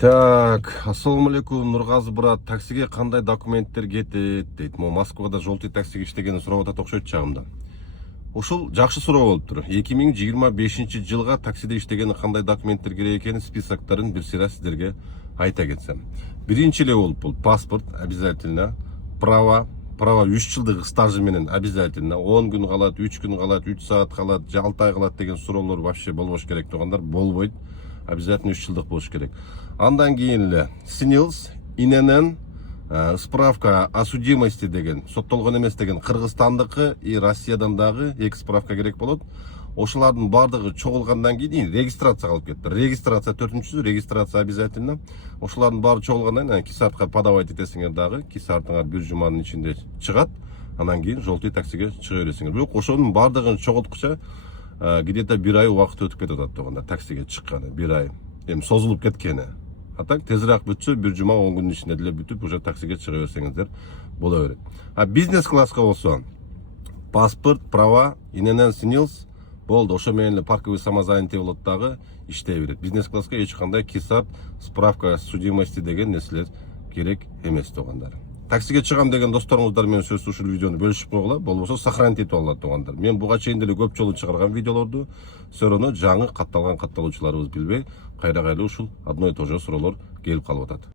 Так, ассаламу алейкум, Нургазы брат, таксиге кандай документтер кетет дейт. Mo Москвада жолтый таксиге иштегенин сурап атат окшойт чагымда. Ушул жакшы суроо болуптур. 2025 жылга таксиде иштегени кандай документтер керек экенин списоктарын бир сыйра сиздерге айта кетсем. Биринчи эле болуп бул паспорт обязательно, права 3 жылдык стажы менен обязательно, 10 күн калат, 3 күн калат, 3 саат калат, 6 ай калат деген суроолор вообще болбош керек тугандар, болбойт. Обязательно 3 жылдык болуш керек. Андан кийин эле СНИЛС, ИНН, справка о судимости деген, соттолгон эмес деген Кыргызстандыкы и Россиядан дагы 2 справка керек болот. Ошолардын бардыгы чогулгандан кийин регистрация калып кетти. Регистрация 4-чүсү, регистрация обязательно. Ошолардын баары чогулгандан кийин кисартка подавать этесиңер дагы, кисартыңар бир жуманын ичинде чыгат. Анан кийин жолтый таксиге чыга бересиңер. Бирок ошонун бардыгын чогулткуча где-то 1 ай убакыт өтүп кетип атат туганда таксиге чыкканы, 1 ай. Эми созулуп кеткени. А так тезирээк бүтсө 1 жума 10 күндүн ичинде деле бүтүп, уже таксиге чыга берсеңиздер боло берет. А бизнес класска болсо паспорт, права, ИНН, СНИЛС болду. Ошо менен эле парковый самозанятый болот дагы иштей берет. Бизнес класска эч кандай кисарт, справка судимости деген нерселер керек эмес тугандар. Таксиге чыгам деген досторуңуздар менен сөзсүз ушул видеону бөлүшүп койгула, болбосо сохранить этип алгыла тугандар. Мен буга чейин деле көп жолу чыгарган видеолорду сөрөнө жаңы катталган катталуучуларыбыз билбей, кайра ушул одно и то же суроолор келип калып атат.